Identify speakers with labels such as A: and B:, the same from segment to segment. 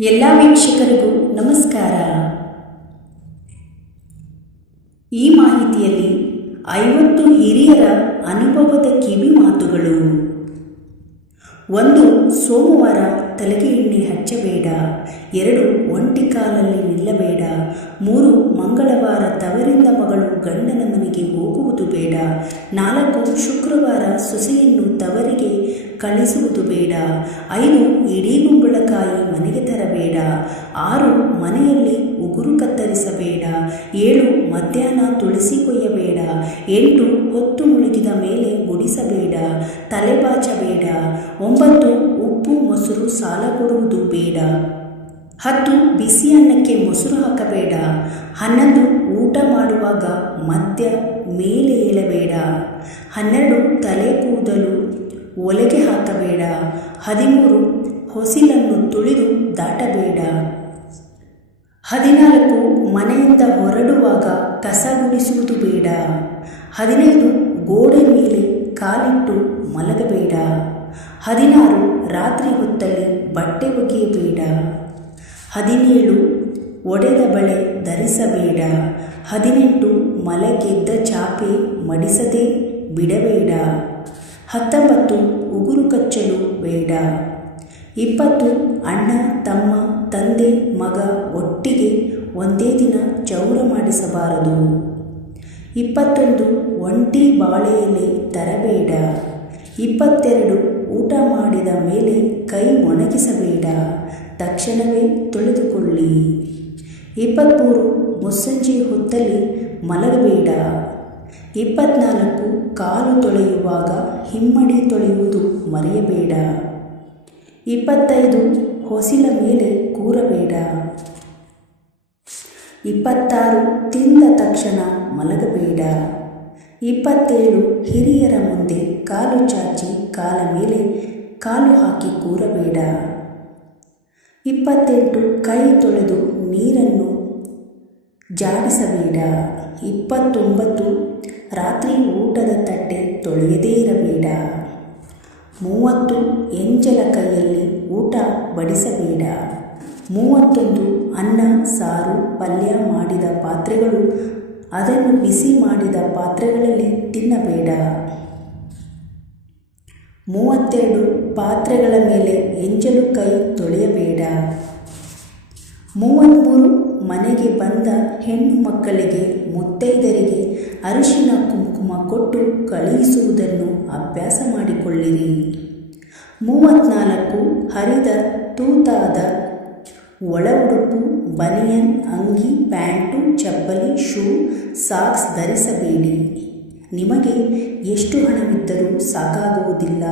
A: ಎಲ್ಲ ವೀಕ್ಷಕರಿಗೂ ನಮಸ್ಕಾರ. ಈ ಮಾಹಿತಿಯಲ್ಲಿ ಐವತ್ತು ಹಿರಿಯರ ಅನುಭವದ ಕಿವಿ ಮಾತುಗಳು. ಒಂದು, ಸೋಮವಾರ ತಲೆಗೆ ಎಣ್ಣೆ ಹಚ್ಚಬೇಡ. ಎರಡು, ಒಂಟಿ ಕಾಲಲ್ಲಿ ನಿಲ್ಲಬೇಡ. ಮೂರು, ಮಂಗಳವಾರ ತವರಿಂದ ಮಗಳು ಗಂಡನ ಮನೆಗೆ ಹೋಗುವುದು ಬೇಡ. ನಾಲ್ಕು, ಶುಕ್ರವಾರ ಸೊಸೆಯನ್ನು ತವರಿಗೆ ಕಳಿಸುವುದು ಬೇಡ. ಐದು, ಇಡೀ ಕುಂಬಳಕಾಯಿ ಮನೆಗೆ ತರಬೇಡ. ಆರು, ಮನೆಯಲ್ಲಿ ಉಗುರು ಕತ್ತರಿಸಬೇಡ. ಏಳು, ಮಧ್ಯಾಹ್ನ ತುಳಸಿ ಕೊಯ್ಯಬೇಡ. ಎಂಟು, ಹೊತ್ತು ಮುಳುಗಿದ ಮೇಲೆ ಗುಡಿಸಬೇಡ. ತಲೆಬಾಚಬೇಡ ಒಂಬತ್ತು, ಉಪ್ಪು, ಮೊಸರು ಸಾಲ ಕೊಡುವುದು ಬೇಡ. ಹತ್ತು, ಬಿಸಿ ಅನ್ನಕ್ಕೆ ಮೊಸರು ಹಾಕಬೇಡ. ಹನ್ನೊಂದು, ಊಟ ಮಾಡುವಾಗ ಮದ್ಯ ಮೇಲೆ ಏಳಬೇಡ. ಹನ್ನೆರಡು, ತಲೆ ಕೂದಲು ಒಲೆಗೆ ಹಾಕಬೇಡ. ಹದಿಮೂರು ಹೊಸಿಲನ್ನು ತುಳಿದು ದಾಟಬೇಡ. ಹದಿನಾಲ್ಕು ಮನೆಯಿಂದ ಹೊರಡುವಾಗ ಕಸ ಗುಡಿಸುವುದು ಬೇಡ. ಹದಿನೈದು ಗೋಡೆ ಮೇಲೆ ಕಾಲಿಟ್ಟು ಮಲಗಬೇಡ. ಹದಿನಾರು ರಾತ್ರಿ ಹೊತ್ತಲ್ಲಿ ಬಟ್ಟೆ ಒಗೆಯಬೇಡ. ಹದಿನೇಳು ಒಡೆದ ಬಳೆ ಧರಿಸಬೇಡ. ಹದಿನೆಂಟು ಮಲಗೆದ್ದ ಚಾಪೆ ಮಡಿಸದೆ ಬಿಡಬೇಡ. ಹತ್ತೊಂಬತ್ತು ಉಗುರು ಕಚ್ಚಲು ಬೇಡ. ಇಪ್ಪತ್ತು ಅಣ್ಣ, ತಮ್ಮ, ತಂದೆ, ಮಗ ಒಟ್ಟಿಗೆ ಒಂದೇ ದಿನ ಚೌರ ಮಾಡಿಸಬಾರದು. ಇಪ್ಪತ್ತೊಂದು ಒಂಟಿ ಬಾಳೆಯಲ್ಲಿ ತರಬೇಡ. ಇಪ್ಪತ್ತೆರಡು ಊಟ ಮಾಡಿದ ಮೇಲೆ ಕೈ ಒಣಗಿಸಬೇಡ. ತಕ್ಷಣವೇ ತೊಳೆದುಕೊಳ್ಳಿ. ಇಪ್ಪತ್ತ್ಮೂರು ಮುಸ್ಸಂಜೆ ಹೊತ್ತಲ್ಲಿ ಮಲಗಬೇಡ. ಇಪ್ಪತ್ನಾಲ್ಕು ಕಾಲು ತೊಳೆಯುವಾಗ ಹಿಮ್ಮಡಿ ತೊಳೆಯುವುದು ಮರೆಯಬೇಡ. ಇಪ್ಪತ್ತೈದು ಹೊಸಿಲ ಮೇಲೆ ಕೂರಬೇಡ. ಇಪ್ಪತ್ತಾರು ತಿಂದ ತಕ್ಷಣ ಮಲಗಬೇಡ. ಇಪ್ಪತ್ತೇಳು ಹಿರಿಯರ ಮುಂದೆ ಕಾಲು ಚಾಚಿ ಕಾಲ ಮೇಲೆ ಕಾಲು ಹಾಕಿ ಕೂರಬೇಡ. ಇಪ್ಪತ್ತೆಂಟು ಕೈ ತೊಳೆದು ನೀರನ್ನು ಜಾಡಿಸಬೇಡ ಇಪ್ಪತ್ತೊಂಬತ್ತು, ರಾತ್ರಿ ಊಟದ ತಟ್ಟೆ ತೊಳೆಯದೇ ಇರಬೇಡ. ಮೂವತ್ತು, ಎಂಜಲ ಕೈಯಲ್ಲಿ ಊಟ ಬಡಿಸಬೇಡ. ಮೂವತ್ತೊಂದು, ಅನ್ನ, ಸಾರು, ಪಲ್ಯ ಮಾಡಿದ ಪಾತ್ರೆಗಳು, ಅದನ್ನು ಬಿಸಿ ಮಾಡಿದ ಪಾತ್ರೆಗಳಲ್ಲಿ ತಿನ್ನಬೇಡ. ಮೂವತ್ತೆರಡು, ಪಾತ್ರೆಗಳ ಮೇಲೆ ಎಂಜಲು ಕೈ ತೊಳೆಯಬೇಡ. ಮೂವತ್ತ್ಮೂರು ಮನೆಗೆ ಬಂದ ಹೆಣ್ಣು ಮಕ್ಕಳಿಗೆ ಮುತ್ತೈದರಿಗೆ ಅರಿಶಿನ ಕುಂಕುಮ ಕೊಟ್ಟು ಕಳುಹಿಸುವುದನ್ನು ಅಭ್ಯಾಸ ಮಾಡಿಕೊಳ್ಳಿರಿ. ಮೂವತ್ನಾಲ್ಕು, ಹರಿದ ತೂತಾದ ಒಳ ಉಡುಪು ಬನಿಯನ್, ಅಂಗಿ, ಪ್ಯಾಂಟು, ಚಪ್ಪಲಿ, ಶೂ, ಸಾಕ್ಸ್ ಧರಿಸಬೇಡಿ. ನಿಮಗೆ ಎಷ್ಟು ಹಣವಿದ್ದರೂ ಸಾಕಾಗುವುದಿಲ್ಲ,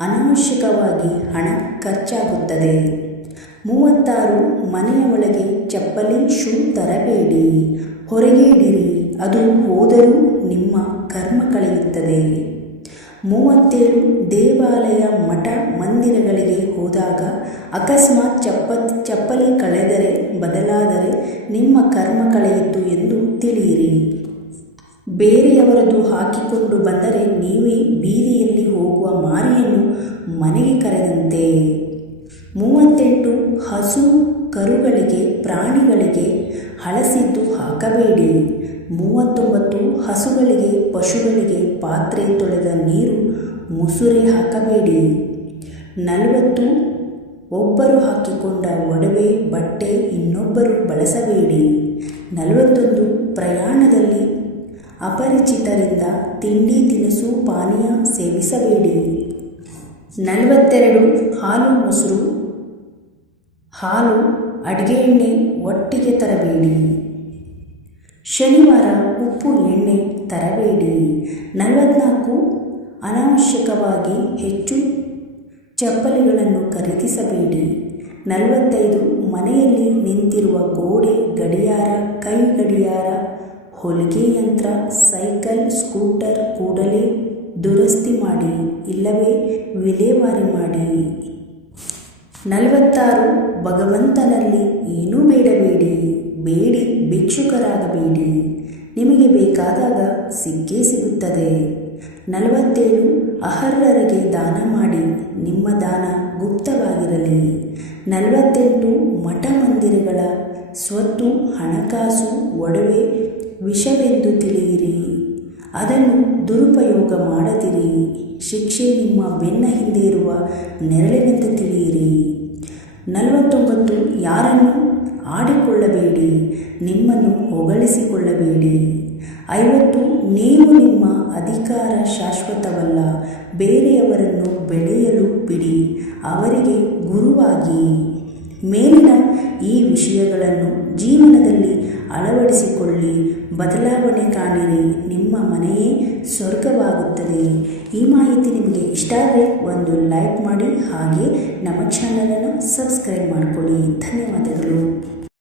A: ಅನಾವಶ್ಯಕವಾಗಿ ಹಣ ಖರ್ಚಾಗುತ್ತದೆ. ಮೂವತ್ತಾರು ಮನೆಯ ಒಳಗೆ ಚಪ್ಪಲಿ ಶೂ ತರಬೇಡಿ. ಹೊರಗೆ ಇಡಿರಿ ಅದು ಹೋದರೂ ನಿಮ್ಮ ಕರ್ಮ ಕಳೆಯುತ್ತದೆ. ಮೂವತ್ತೇಳು ದೇವಾಲಯ ಮಠ ಮಂದಿರಗಳಿಗೆ ಹೋದಾಗ ಅಕಸ್ಮಾತ್ ಚಪ್ಪ ಚಪ್ಪಲಿ ಕಳೆದರೆ ಬದಲಾದರೆ ನಿಮ್ಮ ಕರ್ಮ ಕಳೆಯಿತು ಎಂದು ತಿಳಿಯಿರಿ. ಬೇರೆಯವರದು ಹಾಕಿಕೊಂಡು ಬಂದರೆ ನೀವೇ ಬೀದಿಯಲ್ಲಿ ಹೋಗುವ ಮಾರಿಯನ್ನು ಮನೆಗೆ ಕರೆದಂತೆ. ಮೂವತ್ತೆಂಟು ಹಸು ಕರುಗಳಿಗೆ ಪ್ರಾಣಿಗಳಿಗೆ ಹಳಸಿದ್ದು ಹಾಕಬೇಡಿ. ಮೂವತ್ತೊಂಬತ್ತು ಹಸುಗಳಿಗೆ ಪಶುಗಳಿಗೆ ಪಾತ್ರೆ ತೊಳೆದ ನೀರು ಮುಸುರೆ ಹಾಕಬೇಡಿ. ನಲವತ್ತು ಒಬ್ಬರು ಹಾಕಿಕೊಂಡ ಒಡವೆ, ಬಟ್ಟೆ ಇನ್ನೊಬ್ಬರು ಬಳಸಬೇಡಿ. ನಲವತ್ತೊಂದು ಪ್ರಯಾಣದಲ್ಲಿ ಅಪರಿಚಿತರಿಂದ ತಿಂಡಿ ತಿನಿಸು ಪಾನೀಯ ಸೇವಿಸಬೇಡಿ. ನಲವತ್ತೆರಡು ಹಾಲು ಮೊಸರು ಹಾಲು ಅಡುಗೆ ಎಣ್ಣೆ ಒಟ್ಟಿಗೆ ತರಬೇಡಿ. ಶನಿವಾರ ಉಪ್ಪು ಎಣ್ಣೆ ತರಬೇಡಿ. ನಲವತ್ನಾಲ್ಕು, ಅನಾವಶ್ಯಕವಾಗಿ ಹೆಚ್ಚು ಚಪ್ಪಲಿಗಳನ್ನು ಖರೀದಿಸಬೇಡಿ. ನಲವತ್ತೈದು, ಮನೆಯಲ್ಲಿ ನಿಂತಿರುವ ಗೋಡೆ, ಗಡಿಯಾರ, ಕೈ ಗಡಿಯಾರ, ಹೊಲಿಗೆ ಯಂತ್ರ, ಸೈಕಲ್, ಸ್ಕೂಟರ್ ಕೂಡಲೇ ದುರಸ್ತಿ ಮಾಡಿ ಇಲ್ಲವೇ ವಿಲೇವಾರಿ ಮಾಡಿ. ನಲವತ್ತಾರು, ಭಗವಂತನಲ್ಲಿ ಏನೂ ಬೇಡಬೇಡಿ. ಬೇಡಿ, ಭಿಕ್ಷುಕರಾಗಬೇಡಿ. ನಿಮಗೆ ಬೇಕಾದಾಗ ಸಿಕ್ಕೇ ಸಿಗುತ್ತದೆ. ನಲವತ್ತೇಳು, ಅಹರ್ರರಿಗೆ ದಾನ ಮಾಡಿ, ನಿಮ್ಮ ದಾನ ಗುಪ್ತವಾಗಿರಲಿ. ನಲವತ್ತೆಂಟು, ಮಠ ಮಂದಿರಗಳ ಸ್ವತ್ತು, ಹಣಕಾಸು, ಒಡವೆ, ವಿಷವೆಂದು ತಿಳಿಯಿರಿ. ಅದನ್ನು ದುರುಪಯೋಗ ಮಾಡದಿರಿ. ಶಿಕ್ಷೆ ನಿಮ್ಮ ಬೆನ್ನ ಹಿಂದೆ ಇರುವ ನೆರಳಿನಿಂದ ತಿಳಿಯಿರಿ. ನಲವತ್ತೊಂಬತ್ತು, ಯಾರನ್ನು ಆಡಿಕೊಳ್ಳಬೇಡಿ, ನಿಮ್ಮನ್ನು ಹೊಗಳಿಸಿಕೊಳ್ಳಬೇಡಿ. ಐವತ್ತು, ನೀವು ನಿಮ್ಮ ಅಧಿಕಾರ ಶಾಶ್ವತವಲ್ಲ, ಬೇರೆಯವರನ್ನು ಬೆಳೆಯಲು ಬಿಡಿ, ಅವರಿಗೆ ಗುರುವಾಗಿ. ಮೇಲಿನ ಈ ವಿಷಯಗಳನ್ನು ಜೀವನದಲ್ಲಿ ಅಳವಡಿಸಿಕೊಳ್ಳಿ ಬದಲಾವಣೆ ಕಾಣಿರಿ. ನಿಮ್ಮ ಮನೆಯೇ ಸ್ವರ್ಗವಾಗುತ್ತದೆ. ಈ ಮಾಹಿತಿ ನಿಮಗೆ ಇಷ್ಟ ಆದರೆ ಒಂದು ಲೈಕ್ ಮಾಡಿ ಹಾಗೆ ನಮ್ಮ ಚಾನಲನ್ನು ಸಬ್ಸ್ಕ್ರೈಬ್ ಮಾಡಿಕೊಳ್ಳಿ. ಧನ್ಯವಾದಗಳು.